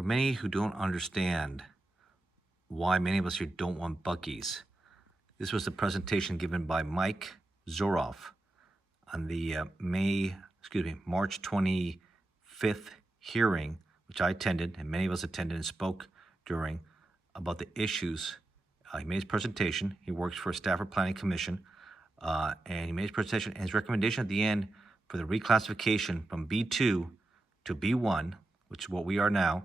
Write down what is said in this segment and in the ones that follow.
For many who don't understand why many of us here don't want Buc-Ee'S, this was a presentation given by Mike Zoroff on the March 25th hearing, which I attended, and many of us attended and spoke during, about the issues. He made his presentation. He works for a Stafford Planning Commission, and he made his presentation and his recommendation at the end for the reclassification from B2 to B1, which is what we are now.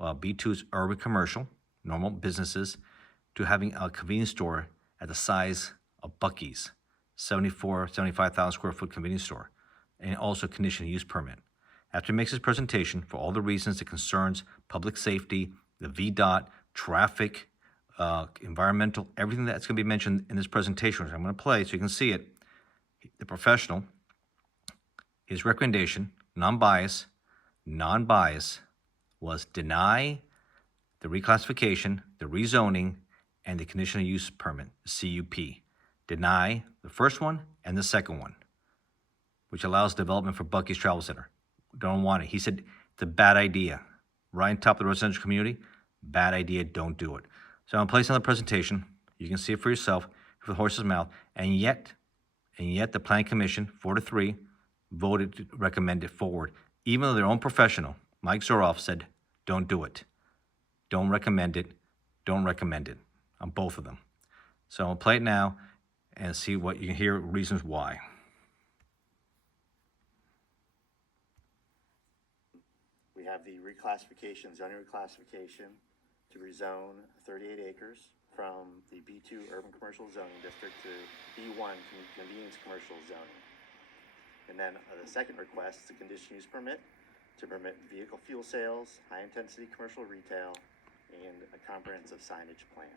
B2 is urban commercial, normal businesses, to having a convenience store at the size of Buc-Ee'S, 75,000 square foot convenience store, and also conditional use permit. After he makes his presentation for all the reasons, it concerns public safety, the VDOT, traffic, environmental, everything that's going to be mentioned in this presentation, which I'm going to play so you can see it. The professional, his recommendation, non-bias, was deny the reclassification, the rezoning, and the conditional use permit, CUP. Deny the first one and the second one, which allows development for Buc-Ee'S Travel Center. Don't want it. He said it's a bad idea. Right on top of the residential community, bad idea, don't do it. So I'm placing on the presentation. You can see it for yourself, for the horse's mouth, and yet the Planning Commission, 4-3, voted to recommend it forward, even though their own professional, Mike Zoroff, said, don't do it. Don't recommend it. Don't recommend it on both of them. So I'll play it now and see what you can hear, reasons why. We have the zoning reclassification to rezone 38 acres from the B2 urban commercial zoning district to B1 convenience commercial zoning. And then the second request is a conditional use permit to permit vehicle fuel sales, high-intensity commercial retail, and a comprehensive signage plan.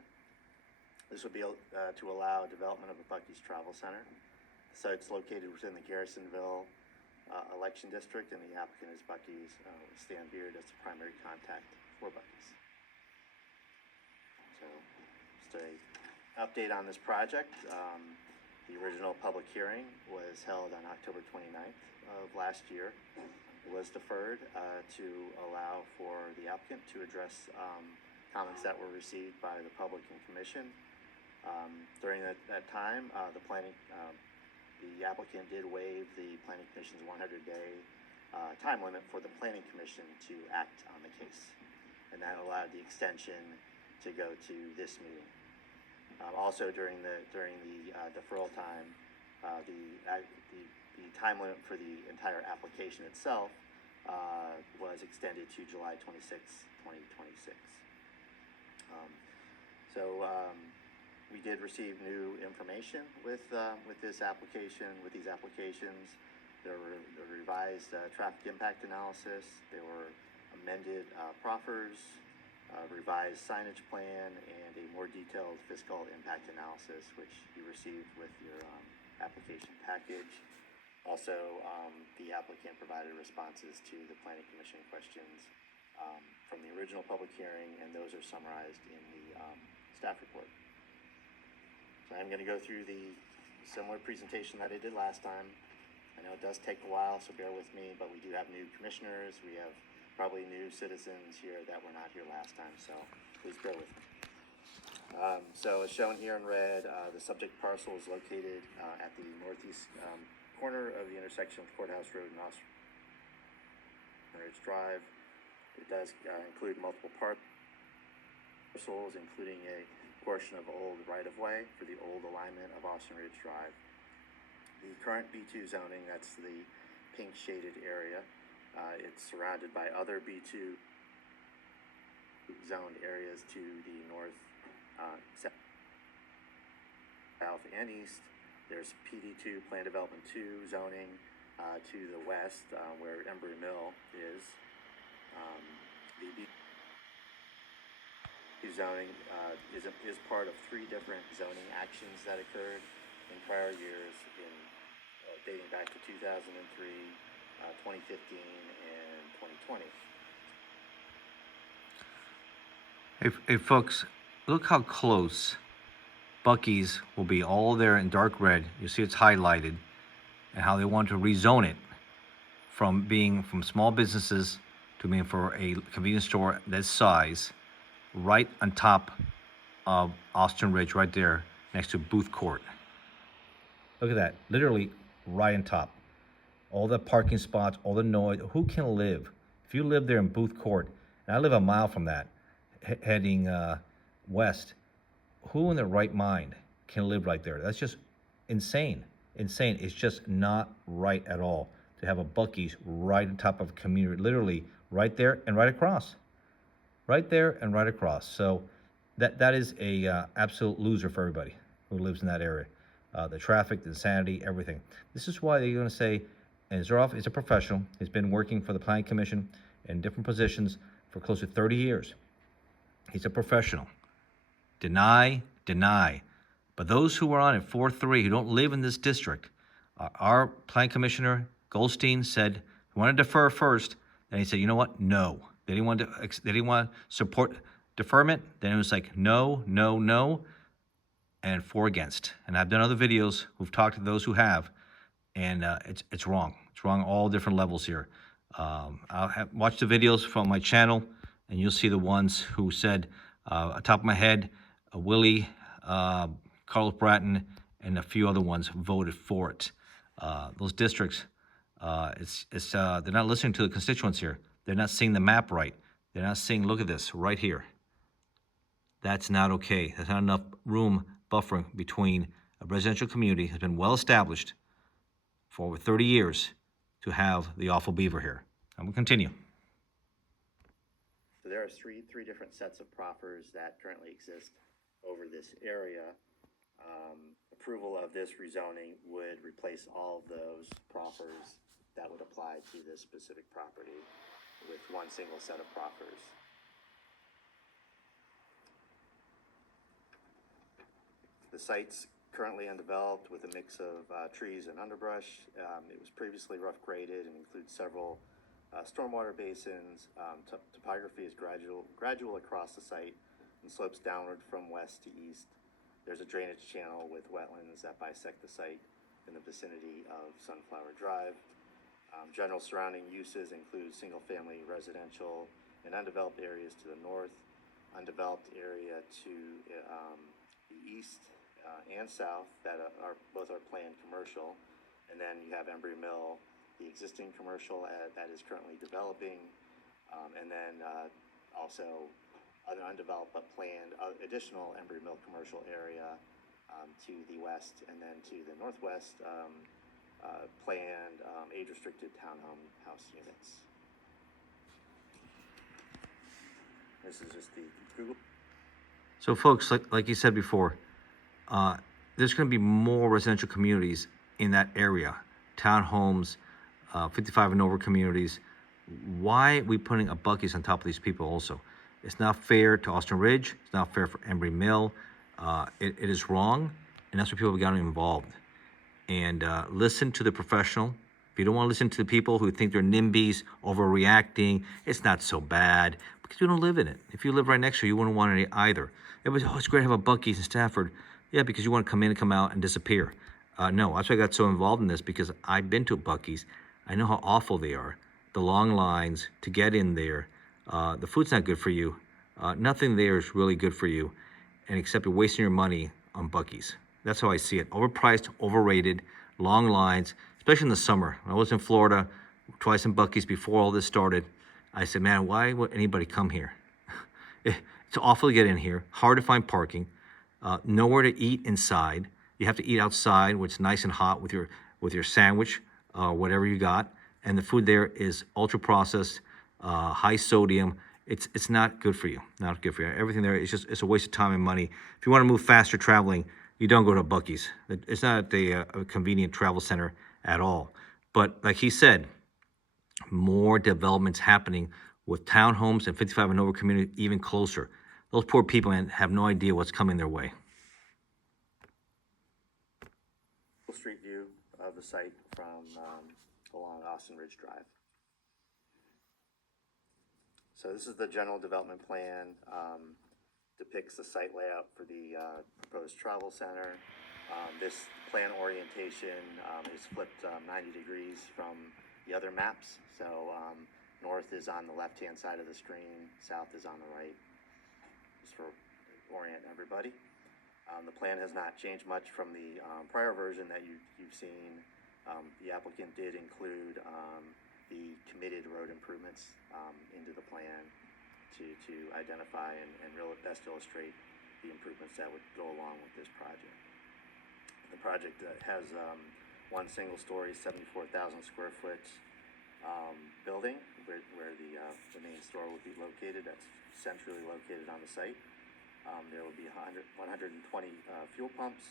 This would be to allow development of a Buc-Ee'S Travel Center. The site's located within the Garrisonville election district, and the applicant is Buc-Ee'S. Stan Beard as the primary contact for Buc-Ee'S. So, just an update on this project. The original public hearing was held on October 29th of last year. It was deferred to allow for the applicant to address comments that were received by the public and commission. During that time, the applicant did waive the Planning Commission's 100-day time limit for the Planning Commission to act on the case, and that allowed the extension to go to this meeting. Also, during the deferral time, the time limit for the entire application itself was extended to July 26, 2026. We did receive new information with this application, with these applications. There were the revised traffic impact analysis. There were amended proffers, revised signage plan, and a more detailed fiscal impact analysis, which you received with your application package. Also, the applicant provided responses to the Planning Commission questions from the original public hearing, and those are summarized in the staff report. So I'm going to go through the similar presentation that I did last time. I know it does take a while, so bear with me, but we do have new commissioners. We have probably new citizens here that were not here last time, so please bear with me. So as shown here in red, the subject parcel is located at the northeast corner of the intersection of Courthouse Road and Austin Ridge Drive. It does include multiple parcels, including a portion of old right-of-way for the old alignment of Austin Ridge Drive. The current B2 zoning, that's the pink shaded area. It's surrounded by other B2 zoned areas to the north, south, and east. There's PD2, Plan Development 2 zoning to the west, where Embry Mill is. The B2 zoning is part of 3 different zoning actions that occurred in prior years, dating back to 2003, 2015, and 2020. Hey folks, look how close Buc-Ee'S will be, all there in dark red. You see it's highlighted, and how they want to rezone it from being from small businesses for a convenience store this size right on top of Austin Ridge, right there next to Booth Court. Look at that, literally right on top. All the parking spots, all the noise. Who can live? If you live there in Booth Court, and I live a mile from that, heading west, who in their right mind can live right there? That's just insane. Insane. It's just not right at all to have a Buc-Ee's right on top of a community, literally right there and right across. Right there and right across. So that is a absolute loser for everybody who lives in that area. The traffic, the insanity, everything. This is why they're going to say, and Zoroff is a professional. He's been working for the Planning Commission in different positions for close to 30 years. He's a professional. Deny, deny. But those who are on it 4-3 who don't live in this district, our Planning Commissioner Goldstein said he wanted to defer first. Then he said, you know what? No. They didn't want to support deferment. Then it was like no, no, no, and 4 against. And I've done other videos who've talked to those who have, and it's wrong. It's wrong on all different levels here. Watch the videos from my channel, and you'll see the ones who said, on top of my head, Willie, Carlos Bratton, and a few other ones voted for it. Those districts, they're not listening to the constituents here. They're not seeing the map right. They're not seeing, look at this, right here. That's not okay. There's not enough room buffering between a residential community that's been well established for over 30 years to have the awful beaver here. And we'll continue. So there are three different sets of proffers that currently exist over this area. Approval of this rezoning would replace all of those proffers that would apply to this specific property with one single set of proffers. The site's currently undeveloped with a mix of trees and underbrush. It was previously rough graded and includes several stormwater basins. Topography is gradual across the site and slopes downward from west to east. There's a drainage channel with wetlands that bisect the site in the vicinity of Sunflower Drive. General surrounding uses include single-family residential and undeveloped areas to the north, undeveloped area to the east and south that are both planned commercial, and then you have Embry Mill, the existing commercial that is currently developing, and then also other undeveloped but planned additional Embry Mill commercial area to the west, and then to the northwest, planned age-restricted townhouse units. This is just the Google. So folks, like you said before, there's going to be more residential communities in that area, townhomes, 55 and over communities. Why are we putting a Buc-Ee'S on top of these people also? It's not fair to Austin Ridge. It's not fair for Embry Mill. It is wrong, and that's why people have gotten involved. And listen to the professional. If you don't want to listen to the people who think they're NIMBYs, overreacting, it's not so bad because you don't live in it. If you live right next to you wouldn't want it either. Everybody's, oh, it's great to have a Buc-Ee'S in Stafford. Yeah, because you want to come in and come out and disappear. No, that's why I got so involved in this, because I've been to Buc-Ee'S. I know how awful they are. The long lines to get in there. The food's not good for you. Nothing there is really good for you, and except you're wasting your money on Buc-Ee'S. That's how I see it. Overpriced, overrated, long lines, especially in the summer. When I was in Florida, twice in Buc-Ee'S before all this started, I said, man, why would anybody come here? It's awful to get in here, hard to find parking, nowhere to eat inside. You have to eat outside where it's nice and hot with your sandwich, whatever you got. And the food there is ultra processed, high sodium. It's not good for you. Not good for you. Everything there is it's a waste of time and money. If you want to move faster traveling, you don't go to Buc-Ee'S. It's not a convenient travel center at all. But like he said, more developments happening with townhomes and 55 and over community even closer. Those poor people have no idea what's coming their way. Street view of the site from along Austin Ridge Drive. So this is the general development plan. Depicts the site layout for the proposed travel center. This plan orientation is flipped 90 degrees from the other maps. So North is on the left-hand side of the screen, south is on the right, just for orient everybody. The plan has not changed much from the prior version that you've seen. The applicant did include the committed road improvements into the plan to identify and best illustrate the improvements that would go along with this project. The project has one single-story, 74,000 square foot building where the main store would be located. That's centrally located on the site. There will be 120 fuel pumps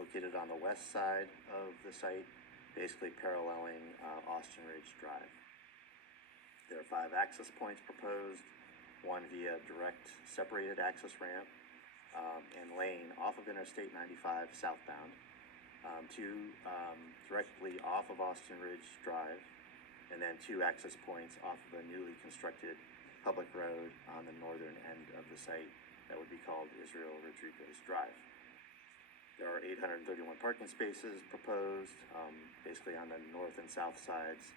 located on the west side of the site, basically paralleling Austin Ridge Drive. There are 5 access points proposed, one via direct separated access ramp and lane off of Interstate 95 southbound, 2 directly off of Austin Ridge Drive, and then 2 access points off of a newly constructed public road on the northern end of the site that would be called Israel Rodriguez Drive. There are 831 parking spaces proposed, basically on the north and south sides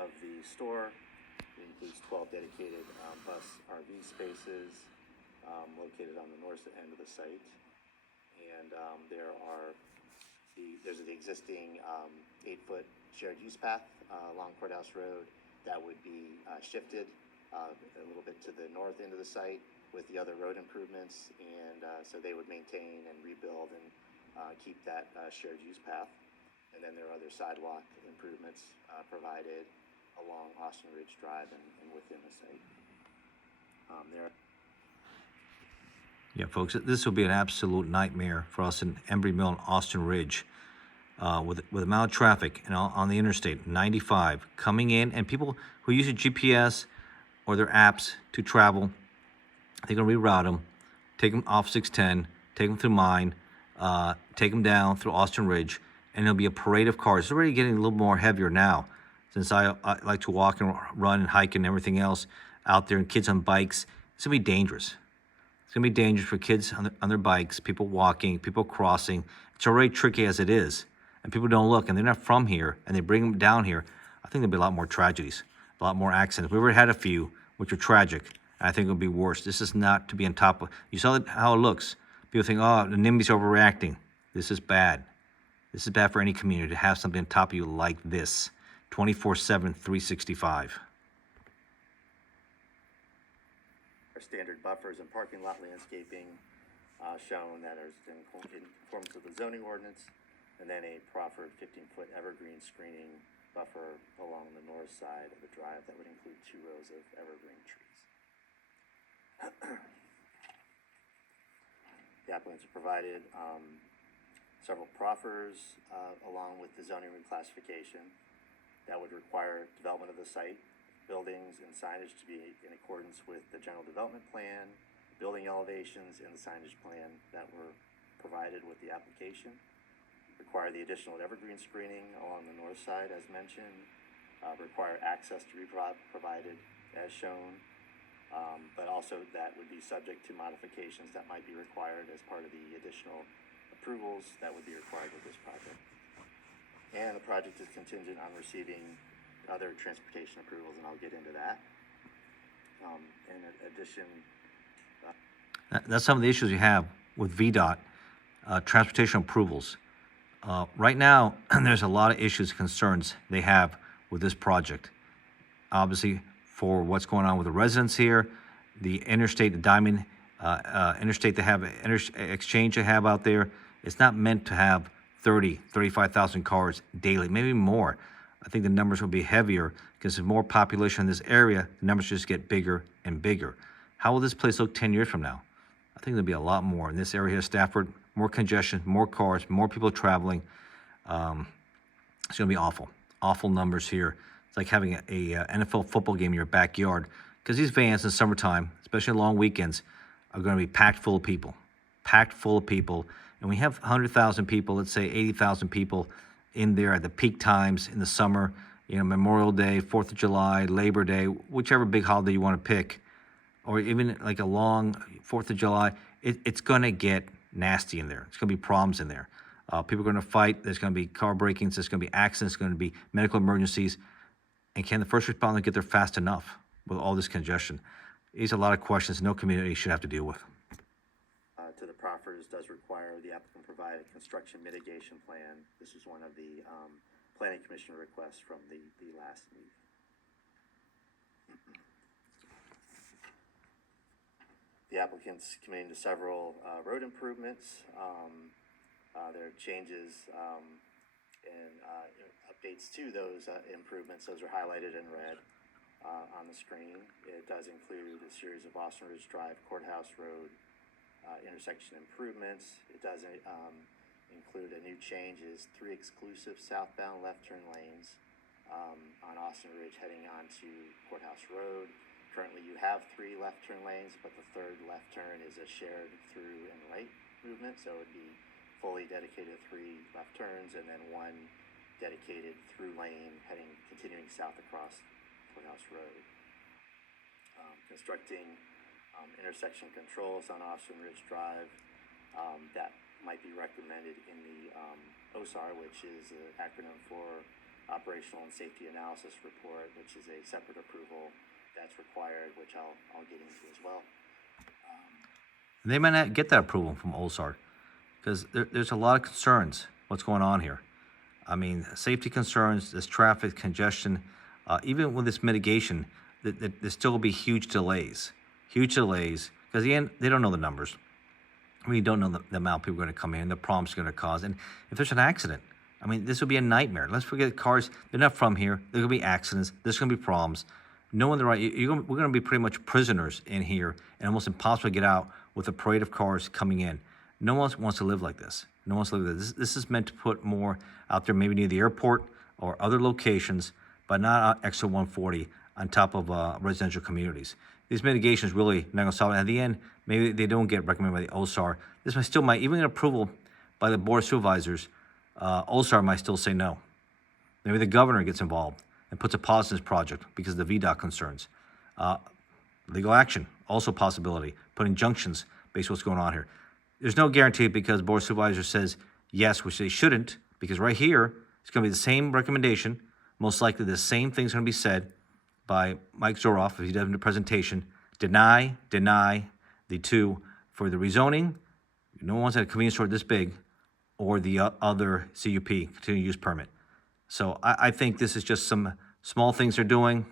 of the store. It includes 12 dedicated bus RV spaces located on the north end of the site. And there's an existing 8-foot shared use path along Courthouse Road that would be shifted a little bit to the north end of the site with the other road improvements, and so they would maintain and rebuild and keep that shared use path. And then there are other sidewalk improvements provided along Austin Ridge Drive and within the site. Yeah, folks, this will be an absolute nightmare for us in Embry Mill and Austin Ridge. With the amount of traffic on the interstate 95 coming in, and people who use a GPS or their apps to travel, they're going to reroute them, take them off 610, take them through mine, take them down through Austin Ridge, and there'll be a parade of cars. It's already getting a little more heavier now, since I like to walk and run and hike and everything else out there, and kids on bikes. It's going to be dangerous. It's going to be dangerous for kids on their bikes, people walking, people crossing. It's already tricky as it is, and people don't look, and they're not from here, and they bring them down here. I think there'll be a lot more tragedies, a lot more accidents. We've already had a few, which are tragic. I think it'll be worse. This is not to be on top of. You saw how it looks. People think, oh, the NIMBY's overreacting. This is bad. This is bad for any community to have something on top of you like this, 24/7, 365. Our standard buffers and parking lot landscaping shown that are in conformance with the zoning ordinance, and then a proffered 15-foot evergreen screening buffer along the north side of the drive that would include 2 rows of evergreen trees. The applicants have provided several proffers along with the zoning reclassification that would require development of the site, buildings and signage to be in accordance with the general development plan, building elevations and the signage plan that were provided with the application. Require the additional evergreen screening along the north side as mentioned, require access to be provided as shown, but also that would be subject to modifications that might be required as part of the additional approvals that would be required with this project. And the project is contingent on receiving other transportation approvals, and I'll get into that. In addition, That's some of the issues you have with VDOT, transportation approvals. Right now, there's a lot of issues, concerns they have with this project. Obviously, for what's going on with the residents here, the interstate, the Diamond interstate they have, exchange they have out there, it's not meant to have 35,000 cars daily, maybe more. I think the numbers will be heavier because there's more population in this area. The numbers just get bigger and bigger. How will this place look 10 years from now? I think there'll be a lot more in this area here, Stafford, more congestion, more cars, more people traveling. It's going to be awful. Awful numbers here. It's like having a NFL football game in your backyard, because these vans in summertime, especially on long weekends, are going to be packed full of people. Packed full of people. And we have 100,000 people, let's say 80,000 people in there at the peak times in the summer, Memorial Day, 4th of July, Labor Day, whichever big holiday you want to pick, or even like a long 4th of July. It's going to get nasty in there. It's going to be problems in there. People are going to fight. There's going to be car break-ins. There's going to be accidents. There's going to be medical emergencies. And can the first responder get there fast enough with all this congestion? These are a lot of questions no community should have to deal with. To the proffers does require the applicant provide a construction mitigation plan. This is one of the planning commission requests from the last meeting. The applicant's committing to several road improvements. There are changes and updates to those improvements. Those are highlighted in red on the screen. It does include a series of Austin Ridge Drive, Courthouse Road intersection improvements. It does include a new change is 3 exclusive southbound left turn lanes on Austin Ridge heading onto Courthouse Road. Currently you have 3 left turn lanes, but the third left turn is a shared through and right movement, so it would be fully dedicated 3 left turns and then 1 dedicated through lane continuing south across Courthouse Road. Constructing intersection controls on Austin Ridge Drive that might be recommended in the OSAR, which is an acronym for Operational and Safety Analysis Report, which is a separate approval that's required, which I'll get into as well. They might not get that approval from OSAR because there's a lot of concerns what's going on here. I mean, safety concerns, there's traffic congestion, even with this mitigation, there still will be huge delays because the end, they don't know the numbers. We don't know the amount of people are going to come in, the problems are going to cause. And if there's an accident, I mean, this would be a nightmare. Let's forget cars, they're not from here. There's going to be accidents. There's going to be problems. Knowing the right, we're going to be pretty much prisoners in here and almost impossible to get out with a parade of cars coming in. No one wants to live like this. No one wants to live like this. This is meant to put more out there, maybe near the airport or other locations, but not extra 140 on top of residential communities. These mitigations really not going to solve it. At the end, maybe they don't get recommended by the OSAR. This might even get approval by the Board of Supervisors. OSAR might still say no. Maybe the governor gets involved and puts a pause in this project because of the VDOT concerns. Legal action, also a possibility. Put injunctions based on what's going on here. There's no guarantee because Board of Supervisors says yes, which they shouldn't, because right here, it's going to be the same recommendation. Most likely the same thing's going to be said by Mike Zoroff if he does the presentation. Deny the 2 for the rezoning. No one wants a convenience store this big, or the other CUP, continued use permit. So I think this is just some small things they're doing.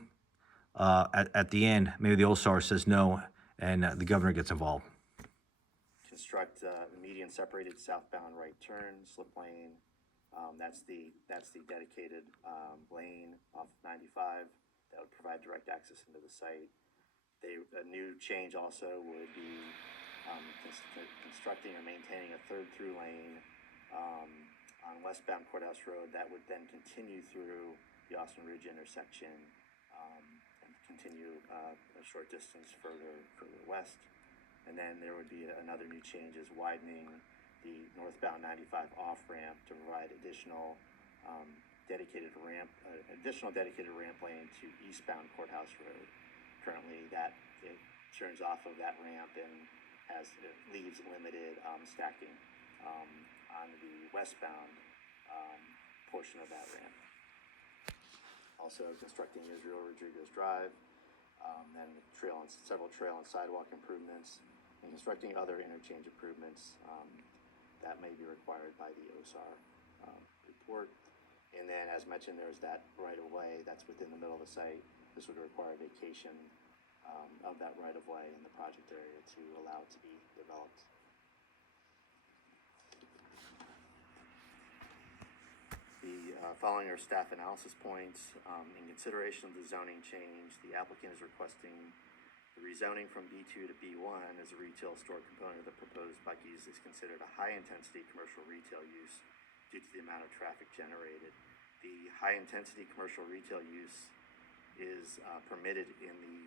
At the end, maybe the OSAR says no, and the governor gets involved. Construct the median separated southbound right turn, slip lane. That's the dedicated lane off 95 that would provide direct access into the site. A new change also would be constructing or maintaining a third through lane on westbound Courthouse Road that would then continue through the Austin Ridge intersection and continue a short distance further west. And then there would be another new change is widening the northbound 95 off-ramp to provide additional dedicated ramp lane to eastbound Courthouse Road. Currently, it turns off of that ramp and leaves limited stacking on the westbound portion of that ramp. Also constructing Israel Rodriguez Drive, then several trail and sidewalk improvements, and constructing other interchange improvements that may be required by the OSAR report. And then, as mentioned, there's that right-of-way that's within the middle of the site. This would require vacation of that right-of-way in the project area to allow it to be developed. The following are staff analysis points. In consideration of the zoning change, the applicant is requesting the rezoning from B2 to B1 as a retail store component of the proposed Buc-Ee'S is considered a high-intensity commercial retail use due to the amount of traffic generated. The high-intensity commercial retail use is permitted in the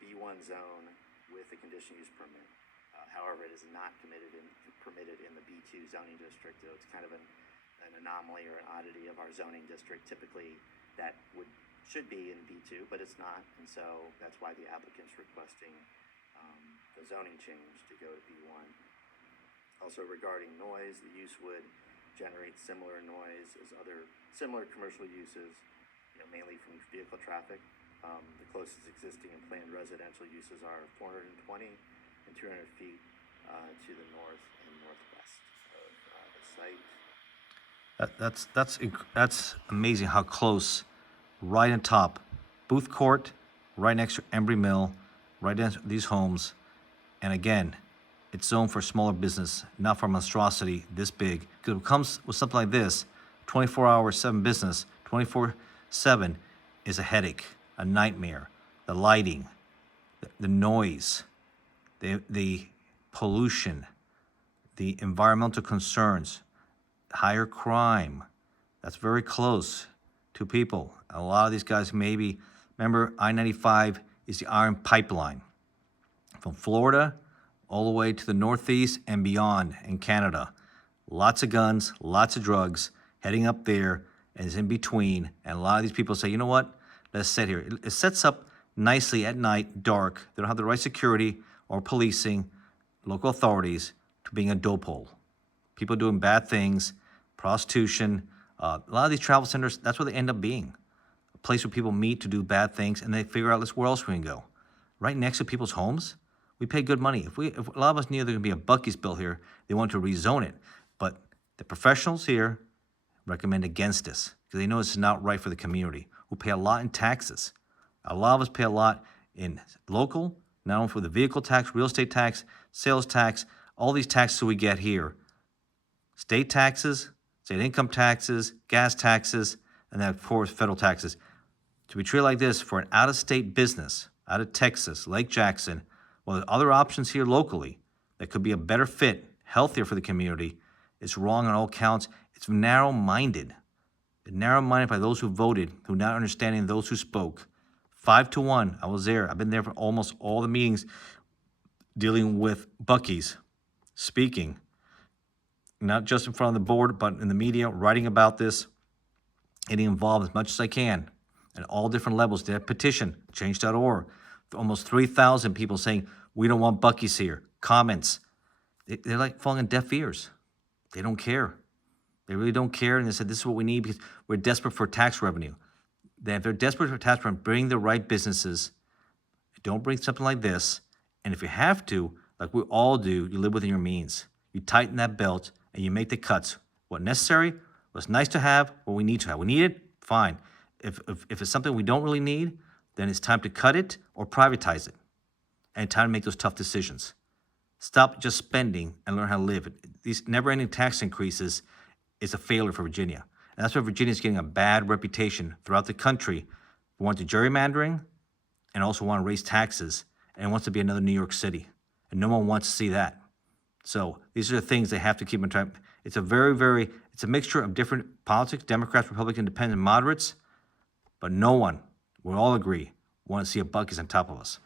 B1 zone with a conditional use permit. However, it is not permitted in the B2 zoning district. So it's kind of an anomaly or an oddity of our zoning district. Typically, that should be in B2, but it's not, and so that's why the applicant's requesting the zoning change to go to B1. Also, regarding noise, the use would generate similar noise as other similar commercial uses, mainly from vehicle traffic. The closest existing and planned residential uses are 420 and 200 feet to the north and northwest of the site. That's amazing how close, right on top, Booth Court, right next to Embry Mill, right next to these homes, and again, it's zoned for smaller business, not for monstrosity this big. Because it comes with something like this, 24-hour, 7 business, 24/7 is a headache, a nightmare. The lighting, the noise, the pollution, the environmental concerns, higher crime. That's very close to people. A lot of these guys maybe, remember, I-95 is the iron pipeline from Florida all the way to the Northeast and beyond in Canada. Lots of guns, lots of drugs heading up there and it's in between. And a lot of these people say, you know what? Let's sit here. It sets up nicely at night, dark. They don't have the right security or policing, local authorities, to being a dope hole. People doing bad things, prostitution. A lot of these travel centers, that's where they end up being. A place where people meet to do bad things and they figure out where else we can go. Right next to people's homes, we pay good money. If a lot of us knew there was going to be a Buc-Ee'S built here, they want to rezone it. But the professionals here recommend against this because they know it's not right for the community who pay a lot in taxes. A lot of us pay a lot in local, not only for the vehicle tax, real estate tax, sales tax, all these taxes we get here. State taxes, state income taxes, gas taxes, and then of course federal taxes. To be treated like this for an out-of-state business, out of Texas, Lake Jackson, well, there's other options here locally that could be a better fit, healthier for the community. It's wrong on all counts. It's narrow-minded. Narrow-minded by those who voted, who not understanding those who spoke. 5-1. I was there. I've been there for almost all the meetings dealing with Buc-Ee'S, speaking, not just in front of the board, but in the media, writing about this, getting involved as much as I can at all different levels. They have petition, change.org. Almost 3,000 people saying, we don't want Buc-Ee'S here. Comments. They're like falling on deaf ears. They don't care. They really don't care. And they said, this is what we need because we're desperate for tax revenue. If they're desperate for tax revenue, bring the right businesses. Don't bring something like this. And if you have to, like we all do, you live within your means. You tighten that belt and you make the cuts. What's necessary, what's nice to have, what we need to have. We need it, fine. If it's something we don't really need, then it's time to cut it or privatize it. And time to make those tough decisions. Stop just spending and learn how to live. These never-ending tax increases is a failure for Virginia. And that's why Virginia's getting a bad reputation throughout the country. We want to gerrymandering and also want to raise taxes and wants to be another New York City. And no one wants to see that. So these are the things they have to keep in track. It's a it's a mixture of different politics, Democrats, Republicans, Independents, moderates, but no one, we all agree, want to see a Buc-Ee'S on top of us.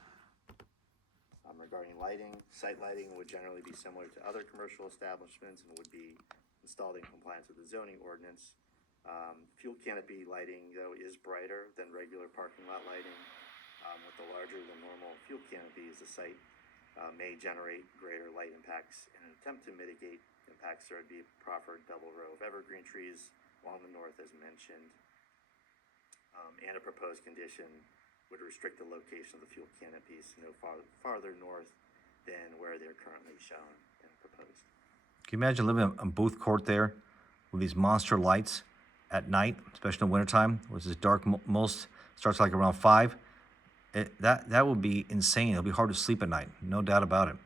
Regarding lighting, site lighting would generally be similar to other commercial establishments and would be installed in compliance with the zoning ordinance. Fuel canopy lighting, though, is brighter than regular parking lot lighting. With the larger than normal fuel canopies, the site may generate greater light impacts. In an attempt to mitigate impacts, there would be a proffered double row of evergreen trees along the north, as mentioned. And a proposed condition would restrict the location of the fuel canopies no farther north than where they're currently shown and proposed. Can you imagine living on Booth Court there with these monster lights at night, especially in the wintertime, which is dark, most starts like around 5? That would be insane. It'll be hard to sleep at night, no doubt about it.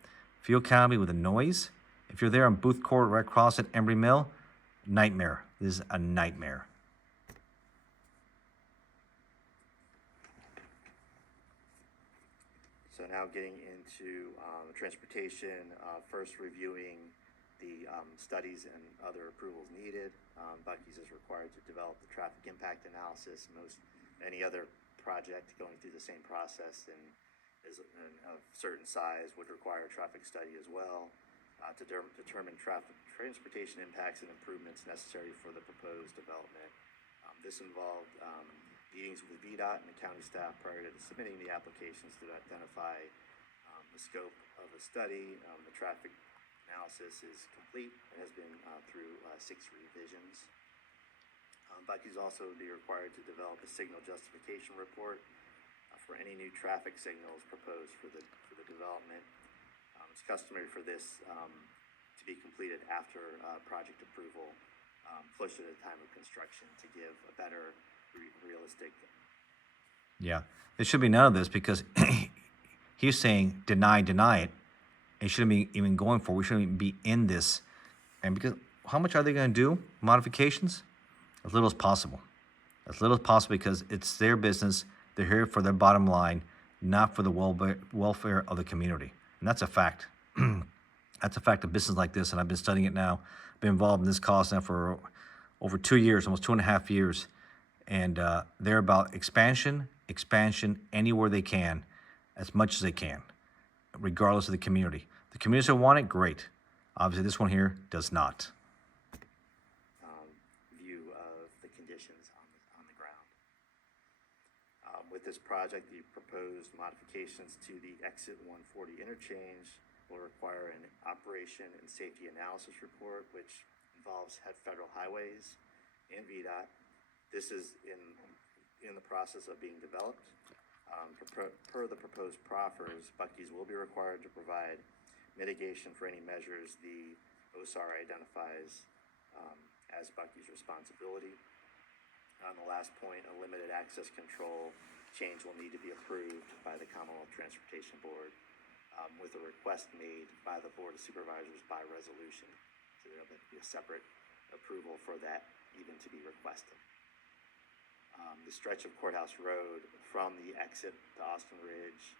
Fuel canopy with a noise. If you're there on Booth Court right across at Embry Mill, nightmare. This is a nightmare. So now getting into transportation, first reviewing the studies and other approvals needed. Buc-Ee'S is required to develop the traffic impact analysis. Any other project going through the same process and is of certain size would require a traffic study as well to determine transportation impacts and improvements necessary for the proposed development. This involved meetings with VDOT and the county staff prior to submitting the applications to identify the scope of the study. The traffic analysis is complete. It has been through 6 revisions. Buc-Ee'S also would be required to develop a signal justification report for any new traffic signals proposed for the development. It's customary for this to be completed after project approval, closer to the time of construction, to give a better realistic. Yeah, it should be none of this because he's saying deny it. It shouldn't be even going for. We shouldn't even be in this. And because how much are they going to do modifications? As little as possible. As little as possible because it's their business. They're here for their bottom line, not for the welfare of the community. And that's a fact. That's a fact of business like this. And I've been studying it now. I've been involved in this cause now for over 2 years, almost 2.5 years. And they're about expansion anywhere they can, as much as they can, regardless of the community. The communities that want it, great. Obviously, this one here does not. View of the conditions on the ground. With this project, the proposed modifications to the exit 140 interchange will require an operation and safety analysis report, which involves federal highways and VDOT. This is in the process of being developed. Per the proposed proffers, Buc-Ee'S will be required to provide mitigation for any measures the OSAR identifies as Buc-Ee'S responsibility. On the last point, a limited access control change will need to be approved by the Commonwealth Transportation Board with a request made by the Board of Supervisors by resolution. So there'll be a separate approval for that even to be requested. The stretch of Courthouse Road from the exit to Austin Ridge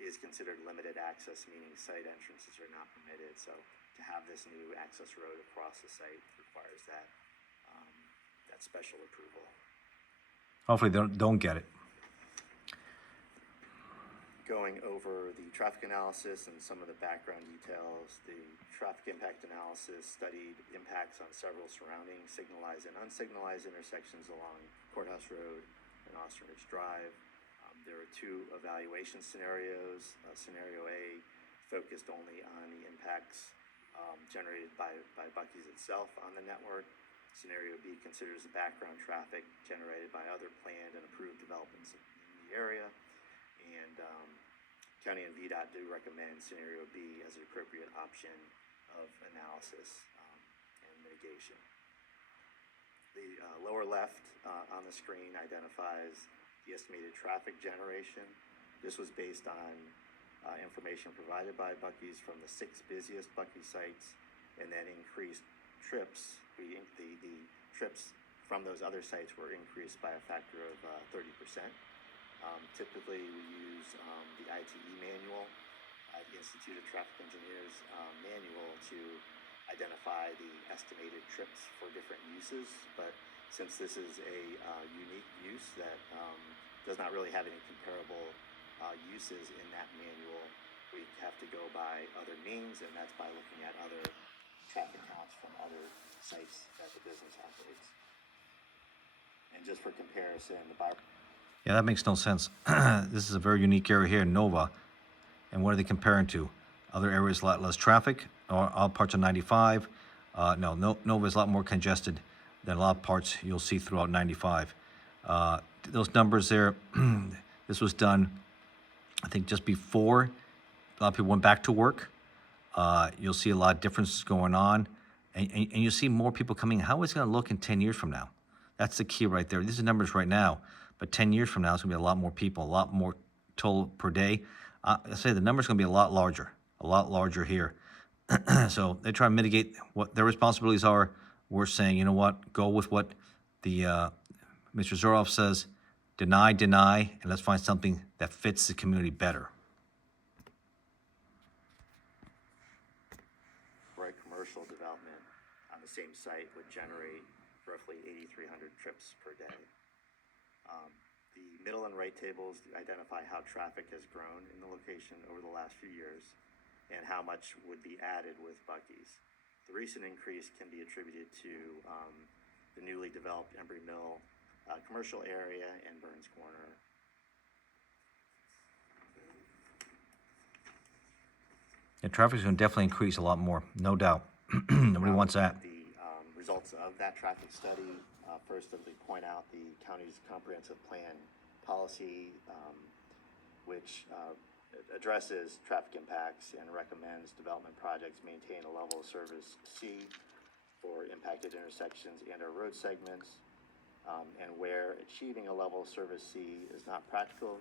is considered limited access, meaning site entrances are not permitted. So to have this new access road across the site requires that special approval. Hopefully they don't get it. Going over the traffic analysis and some of the background details, the traffic impact analysis studied impacts on several surrounding signalized and unsignalized intersections along Courthouse Road and Austin Ridge Drive. There are 2 evaluation scenarios. Scenario A focused only on the impacts generated by Buc-Ee'S itself on the network. Scenario B considers the background traffic generated by other planned and approved developments in the area. And County and VDOT do recommend Scenario B as an appropriate option of analysis and mitigation. The lower left on the screen identifies the estimated traffic generation. This was based on information provided by Buc-Ee'S from the 6 busiest Buc-Ee'S sites, and then increased trips. The trips from those other sites were increased by a factor of 30%. Typically, we use the ITE manual, the Institute of Traffic Engineers manual, to identify the estimated trips for different uses. But since this is a unique use that does not really have any comparable uses in that manual, we have to go by other means, and that's by looking at other traffic counts from other sites that the business operates. And just for comparison, Yeah, that makes no sense. This is a very unique area here in Nova. And what are they comparing to? Other areas, a lot less traffic, or all parts of 95? No, Nova is a lot more congested than a lot of parts you'll see throughout 95. Those numbers there, this was done, I think, just before a lot of people went back to work. You'll see a lot of differences going on. And you see more people coming. How is it going to look in 10 years from now? That's the key right there. These are numbers right now. But 10 years from now, it's going to be a lot more people, a lot more total per day. I say the number's going to be a lot larger here. So they try to mitigate what their responsibilities are. We're saying, you know what, go with what the Mr. Zoroff says, deny, and let's find something that fits the community better. Right, commercial development on the same site would generate roughly 8,300 trips per day. The middle and right tables identify how traffic has grown in the location over the last few years and how much would be added with Buc-Ee'S. The recent increase can be attributed to the newly developed Embry Mill commercial area and Burns Corner. Yeah, traffic's going to definitely increase a lot more, no doubt. Nobody wants that. The results highlights of that traffic study. First, I'd like to point out the county's comprehensive plan policy, which addresses traffic impacts and recommends development projects maintain a level of service C for impacted intersections and or road segments. And where achieving a level of service C is not practical,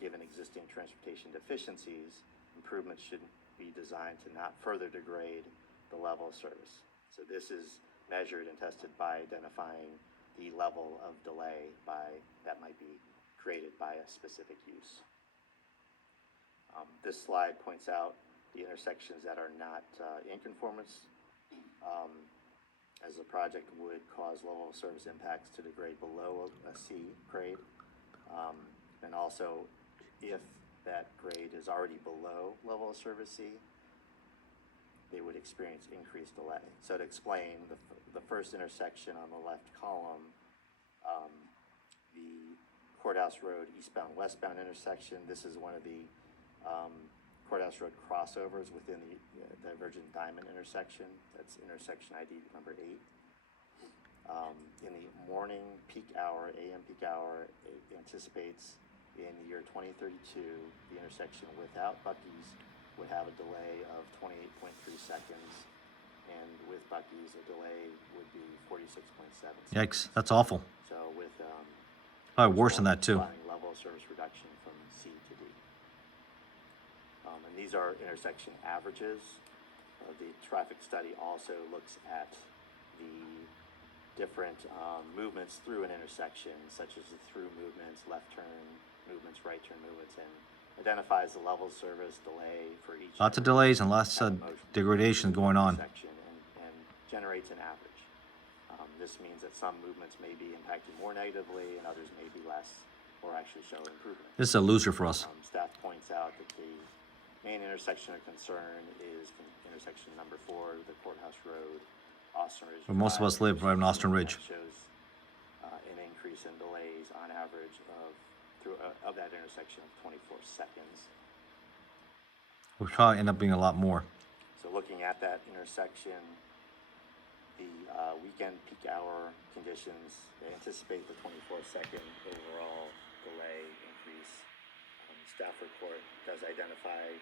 given existing transportation deficiencies, improvements should be designed to not further degrade the level of service. So this is measured and tested by identifying the level of delay that might be created by a specific use. This slide points out the intersections that are not in conformance, as the project would cause level of service impacts to degrade below a C grade. And also, if that grade is already below level of service C, they would experience increased delay. So to explain, the first intersection on the left column, the Courthouse Road eastbound-westbound intersection, this is one of the Courthouse Road crossovers within the Divergent Diamond intersection. That's intersection ID number 8. In the morning peak hour, AM peak hour, it anticipates in the year 2032, the intersection without Buc-Ee'S would have a delay of 28.3 seconds, and with Buc-Ee'S, a delay would be 46.7 seconds. Yikes, that's awful. So with Probably worse than that too. level of service reduction from C to D. And these are intersection averages. The traffic study also looks at the different movements through an intersection, such as the through movements, left turn movements, right turn movements, and identifies the level of service delay for each. Lots of delays and lots of degradation going on. And generates an average. This means that some movements may be impacted more negatively and others may be less, or actually show improvement. This is a loser for us. Staff points out that the main intersection of concern is intersection number 4, the Courthouse Road, Austin Ridge. Where most of us live, right on Austin Ridge. Shows an increase in delays on average of that intersection of 24 seconds. We'll probably end up being a lot more. So looking at that intersection, the weekend peak hour conditions, they anticipate the 24-second overall delay increase. Stafford Court does identify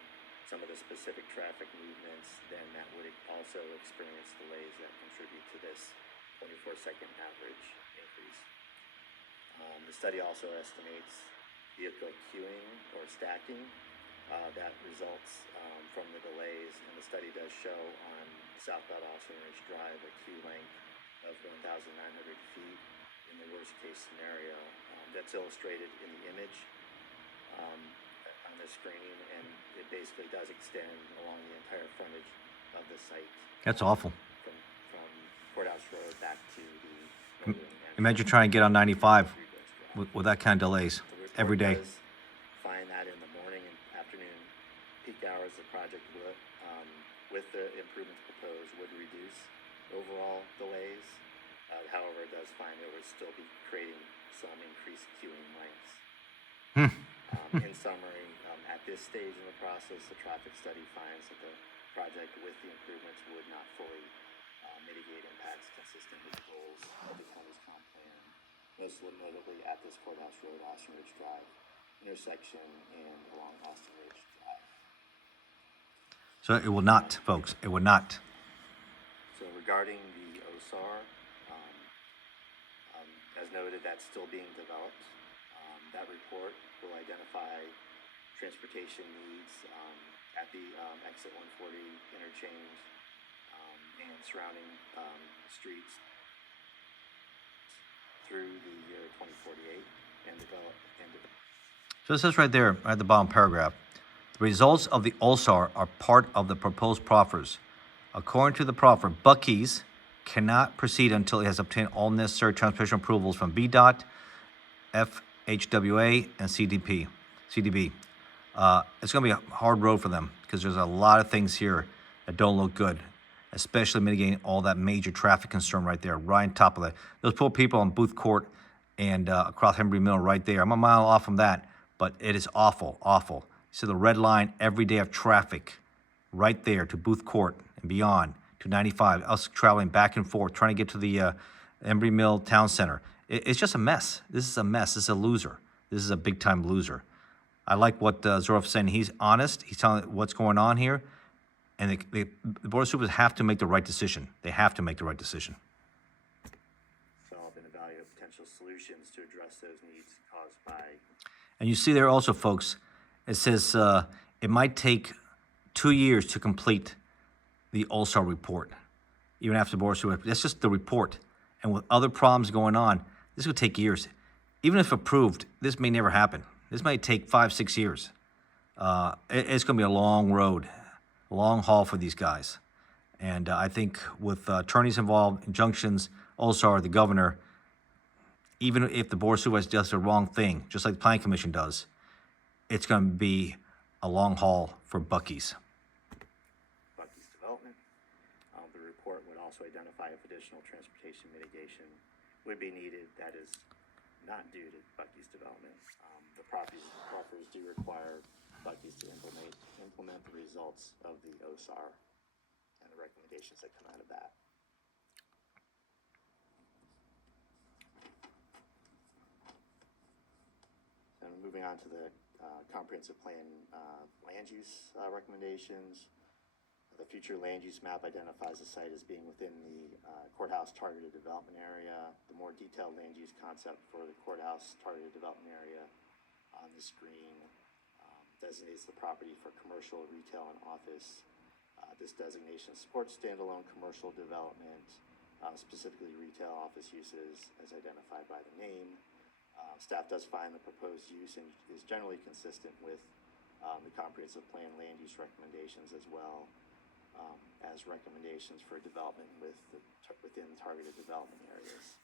some of the specific traffic movements, then that would also experience delays that contribute to this 24-second average increase. The study also estimates vehicle queuing or stacking that results from the delays, and the study does show on southbound Austin Ridge Drive a queue length of 1,900 feet in the worst case scenario. That's illustrated in the image on the screen, and it basically does extend along the entire frontage of the site. That's awful. From Courthouse Road back to the northern. Imagine trying to get on 95 with that kind of delays every day. Find that in the morning and afternoon peak hours, the project would, with the improvements proposed, would reduce overall delays. However, it does find it would still be creating some increased queuing lengths. In summary, at this stage in the process, the traffic study finds that the project with the improvements would not fully mitigate impacts consistent with the goals of the county's comp plan, most notably at this Courthouse Road, Austin Ridge Drive intersection and along Austin Ridge Drive. So it will not, folks, it will not. So regarding the OSAR, as noted, that's still being developed. That report will identify transportation needs at the exit 140 interchange and surrounding streets through the year 2048 and develop. So it says right there at the bottom paragraph, the results of the OSAR are part of the proposed proffers. According to the proffer, Buc-Ee'S cannot proceed until it has obtained all necessary transportation approvals from BDOT, FHWA, and CDB. It's going to be a hard road for them because there's a lot of things here that don't look good, especially mitigating all that major traffic concern right there, right on top of that. Those poor people on Booth Court and across Henry Mill right there. I'm a mile off from that, but it is awful, awful. You see the red line every day of traffic right there to Booth Court and beyond to 95, us traveling back and forth, trying to get to the Embry Mill Town Center. It's just a mess. This is a mess. This is a loser. This is a big-time loser. I like what Zoroff's saying. He's honest. He's telling what's going on here. And the Board of Supervisors have to make the right decision. They have to make the right decision. Develop and evaluate potential solutions to address those needs caused by. And you see there also, folks, it says it might take 2 years to complete the All-Star report, even after the Board of Supervisors. That's just the report. And with other problems going on, this would take years. Even if approved, this may never happen. This might take 5-6 years. It's going to be a long road, a long haul for these guys. And I think with attorneys involved, injunctions, All-Star, the governor, even if the Board of Supervisors does the wrong thing, just like the Planning Commission does, it's going to be a long haul for Buc-Ee'S. Buc-Ee'S development. The report would also identify if additional transportation mitigation would be needed that is not due to Buc-Ee'S development. The properties do require Buc-Ee'S to implement the results of the OSAR and the recommendations that come out of that. And moving on to the comprehensive plan land use recommendations. The future land use map identifies the site as being within the courthouse targeted development area. The more detailed land use concept for the courthouse targeted development area on the screen designates the property for commercial, retail, and office. This designation supports standalone commercial development, specifically retail office uses as identified by the name. Staff does find the proposed use and is generally consistent with the comprehensive plan land use recommendations as well as recommendations for development within targeted development areas.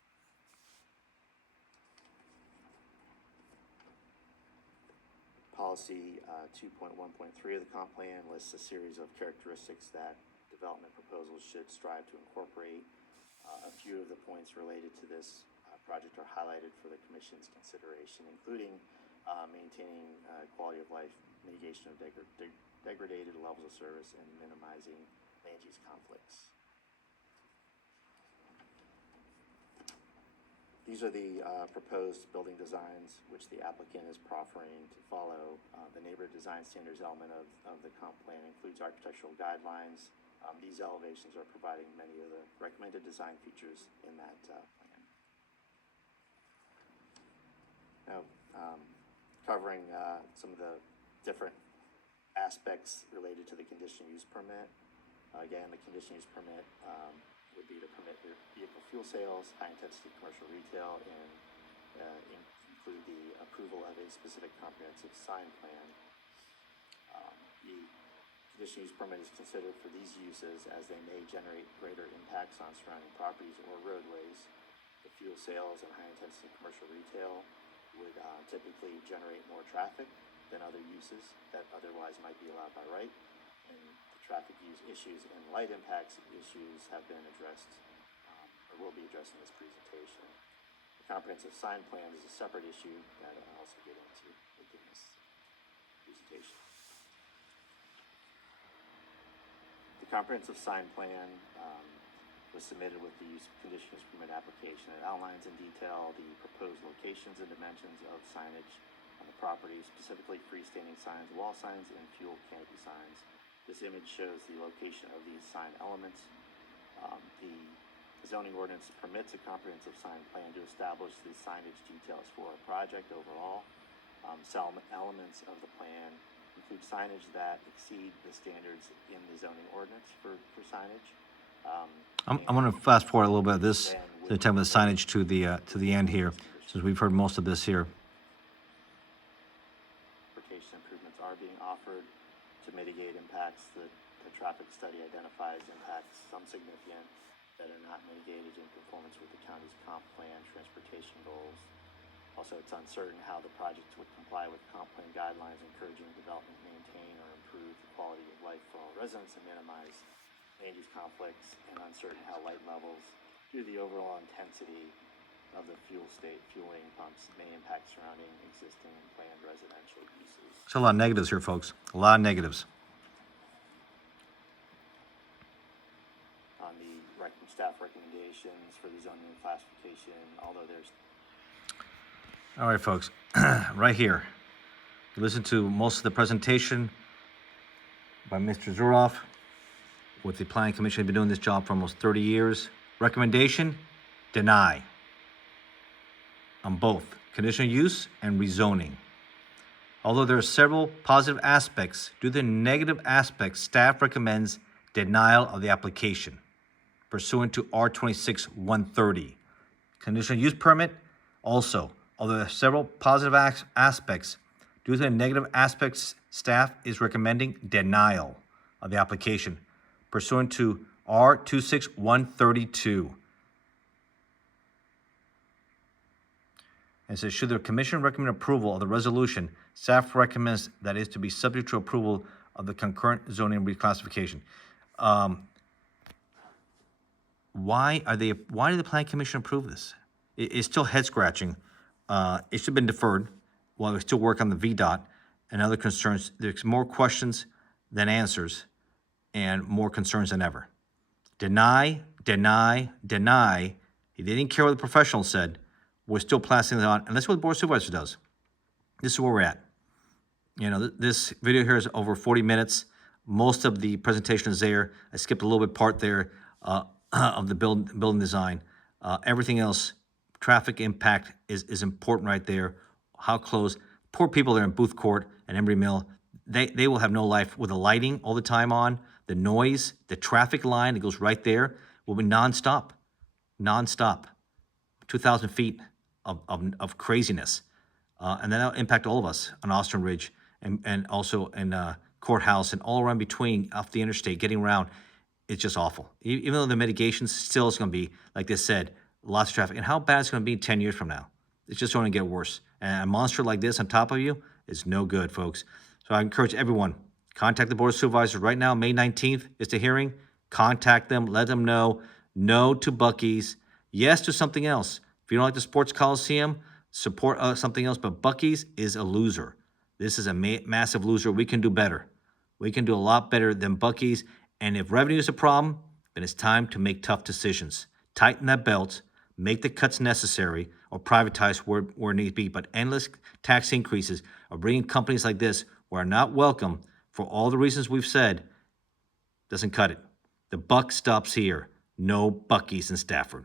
Policy 2.1.3 of the comp plan lists a series of characteristics that development proposals should strive to incorporate. A few of the points related to this project are highlighted for the Commission's consideration, including maintaining quality of life, mitigation of degraded levels of service, and minimizing land use conflicts. These are the proposed building designs which the applicant is proffering to follow. The neighborhood design standards element of the comp plan includes architectural guidelines. These elevations are providing many of the recommended design features in that plan. Now, covering some of the different aspects related to the conditional use permit. Again, the conditional use permit would be to permit your vehicle fuel sales, high-intensity commercial retail, and include the approval of a specific comprehensive sign plan. The conditional use permit is considered for these uses as they may generate greater impacts on surrounding properties or roadways. The fuel sales and high-intensity commercial retail would typically generate more traffic than other uses that otherwise might be allowed by right. And the traffic use issues and light impacts issues have been addressed or will be addressed in this presentation. The comprehensive sign plan is a separate issue that I'll also get into within this presentation. The comprehensive sign plan was submitted with the conditional use permit application. It outlines in detail the proposed locations and dimensions of signage on the property, specifically freestanding signs, wall signs, and fuel canopy signs. This image shows the location of these sign elements. The zoning ordinance permits a comprehensive sign plan to establish the signage details for a project overall. Some elements of the plan include signage that exceed the standards in the zoning ordinance for signage. I'm going to fast forward a little bit of this to the time of the signage to the end here, since we've heard most of this here. Transportation improvements are being offered to mitigate impacts. The traffic study identifies impacts, some significant, that are not mitigated in conformance with the county's comp plan transportation goals. Also, it's uncertain how the project would comply with comp plan guidelines encouraging development, maintain, or improve the quality of life for all residents and minimize land use conflicts, and uncertain how light levels, due to the overall intensity of the fueling pumps, may impact surrounding existing and planned residential uses. There's a lot of negatives here, folks. A lot of negatives. for the zoning classification, although there's. All right, folks, right here. You listen to most of the presentation by Mr. Zuroff with the Planning Commission. They've been doing this job for almost 30 years. Recommendation, deny on both conditional use and rezoning. Although there are several positive aspects, due to the negative aspects, staff recommends denial of the application pursuant to R26-130. Conditional use permit, also, although there are several positive aspects, due to the negative aspects, staff is recommending denial of the application pursuant to R26132. And it says, should the commission recommend approval of the resolution, staff recommends that it is to be subject to approval of the concurrent zoning reclassification. Why did the Planning Commission approve this? It's still head scratching. It should have been deferred while we still work on the VDOT and other concerns. There's more questions than answers and more concerns than ever. Deny, deny, deny. He didn't care what the professional said. We're still passing it on, and that's what the Board of Supervisors does. This is where we're at. You know, this video here is over 40 minutes. Most of the presentation is there. I skipped a little bit part there of the building design. Everything else, traffic impact is important right there. How close? Poor people there in Booth Court and Embry Mill, they will have no life with the lighting all the time on, the noise, the traffic line that goes right there will be nonstop. 2,000 feet of craziness. And then that'll impact all of us on Austin Ridge and also in Courthouse and all around between off the interstate, getting around. It's just awful. Even though the mitigation still is going to be, like they said, lots of traffic. And how bad it's going to be 10 years from now. It's just going to get worse. And a monster like this on top of you is no good, folks. So I encourage everyone, contact the Board of Supervisors right now. May 19th is the hearing. Contact them. Let them know. No to Buc-Ee'S. Yes to something else. If you don't like the Sports Coliseum, support something else. But Buc-Ee'S is a loser. This is a massive loser. We can do better. We can do a lot better than Buc-Ee'S. And if revenue is a problem, then it's time to make tough decisions. Tighten that belt, make the cuts necessary, or privatize where it needs to be. But endless tax increases or bringing companies like this who are not welcome for all the reasons we've said doesn't cut it. The buck stops here. No Buc-Ee'S in Stafford.